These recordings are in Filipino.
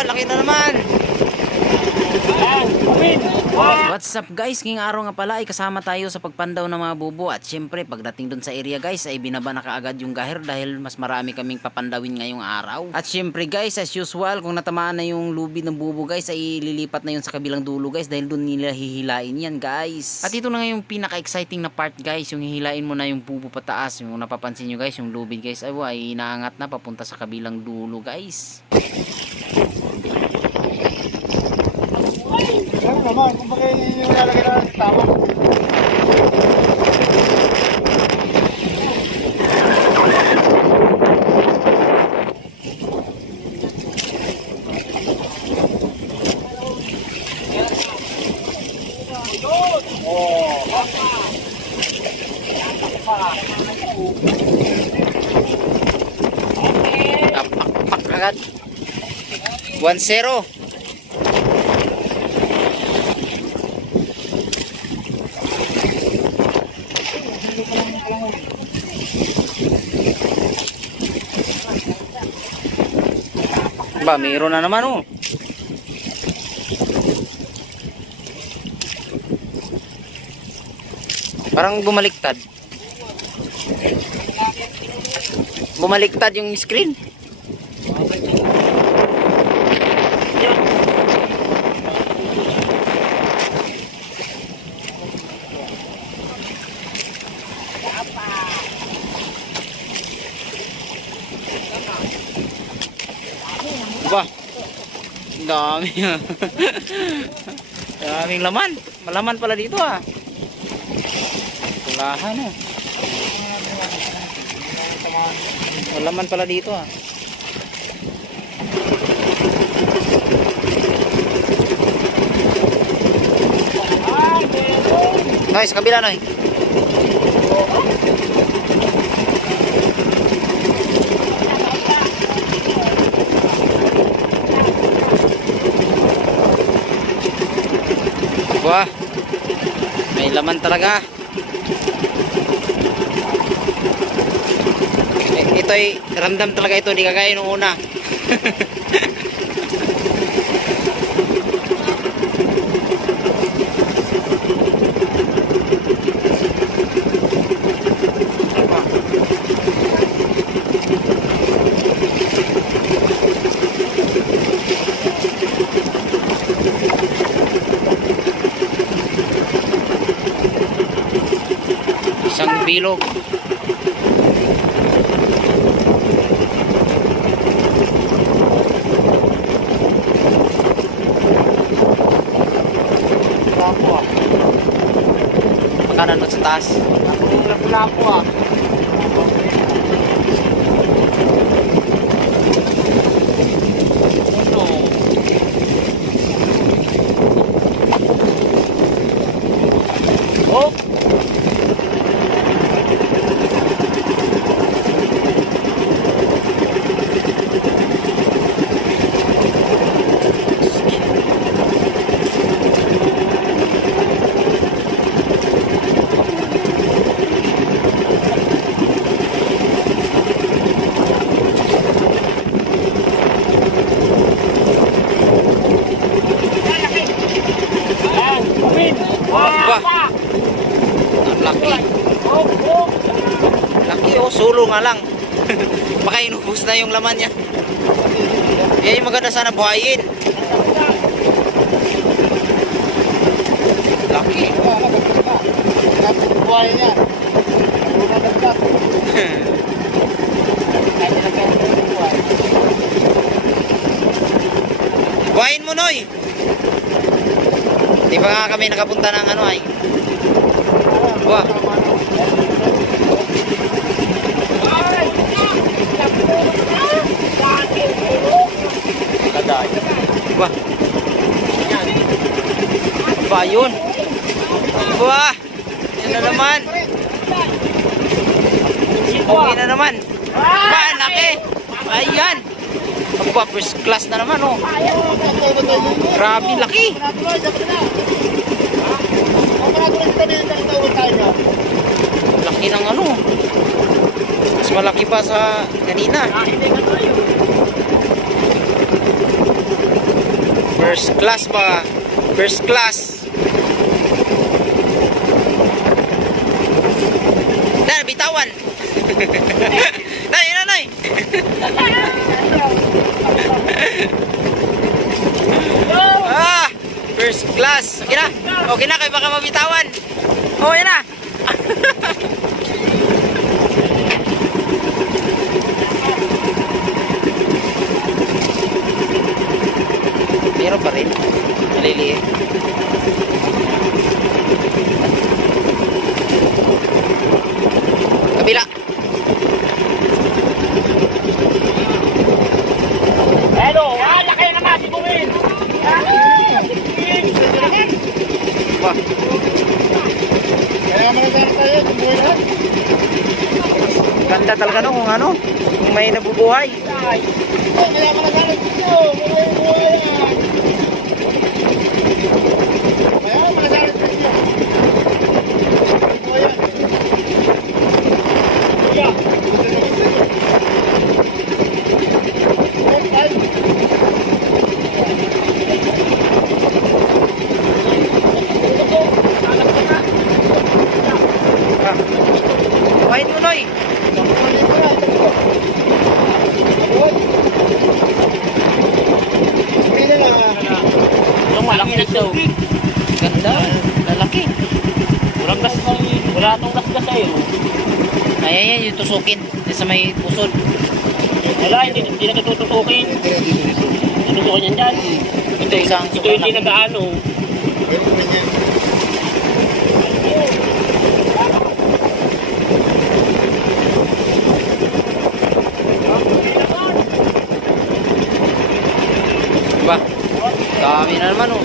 Ba, laki na naman. What's up guys, ngayong araw nga pala ay kasama tayo sa pagpandaw ng mga bubo. At syempre pagdating dun sa area guys ay binaba na kaagad yung gaher dahil mas marami kaming papandawin ngayong araw. At syempre guys, as usual, kung natamaan na yung lubid ng bubo guys ay lilipat na yun sa kabilang dulo guys dahil dun nila hihilain yan guys. At ito na nga yung pinaka-exciting na part guys, yung hihilain mo na yung bubo pataas. Yung napapansin nyo guys, yung lubid guys ay inaangat na papunta sa kabilang dulo guys. Ano naman, kung bakit yung lalagay na sa tama. Pak agad. 1-0. Ba, mayroon na naman oh. Parang bumaliktad. Bumaliktad yung screen. Ba, dami. Daming laman. Malaman pala dito ah. Tulahan oh. Malaman pala dito ah. Nice, kabila na eh. Wah, may laman talaga. Ito ay ramdam talaga ito, di kagaya nung una. Isang bilog. Lapo ah. Makanan mo sa taas. Lapo ah. Oh! Wah, ang laki. Laki oh, sulo nga lang. Baka inubos na yung laman niya. Yan yung maganda sana buhayin. Laki. Buhay niya. Buhayin mo, Noy. Di ba nga kami nakapunta ng ano ay? Wah. Wah. Ba yun? Wah. Yan na naman. Okay na naman. Ba, laki. Ayan. Aba, first class na naman oh. Grabe, laki. Laki ng ano. Mas malaki pa sa kanina. First class ba? First class. Nay, bitawan. Nay, nanay. First class. Okay na. Okay na, kaya baka mabitawan. Oh, yan na. Meron pa rin. Maliliit. Kabila. Hello, laki naman si Bumil. Wah. Kaya malagyan tayo, Bumil ha? Ganda talaga no kung ano. Kung may nabubuhay. Kaya malagyan tayo, Bumil. Kaya malagyan tayo. Wahid mo, Noy. Yung malaki na ito. Ganda. Lalaki. Wala itong gasgas sa'yo. Ayan, yung tusukin. Yung sa may pusod. Wala, hindi na tututukin. Tututukin yan dyan. Ito isang Ito hindi nag-ano. Diba? Dami na naman oh.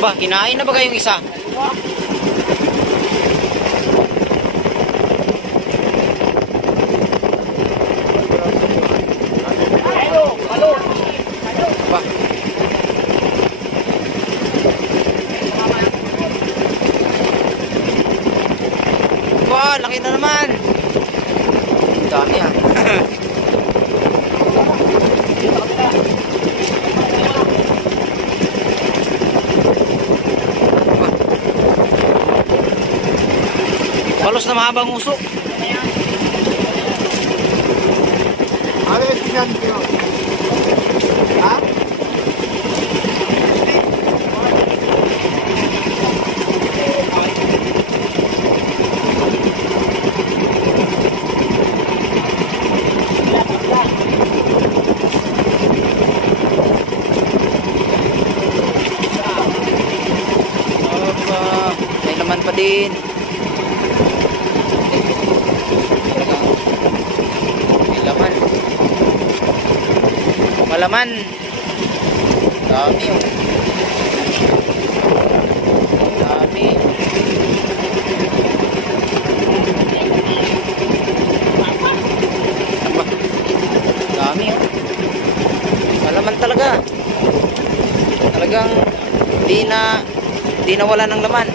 Aba, kinain na ba kayong isa? Aba. Wah, laki na naman. Dami ah. Balos na mahabang uso. Ano yung tingnan ko? Ha? Aba, may laman pa din. May laman. Malaman. Dami oh. Dami. Aba, dami oh. Malaman talaga. Talagang di na wala ng laman.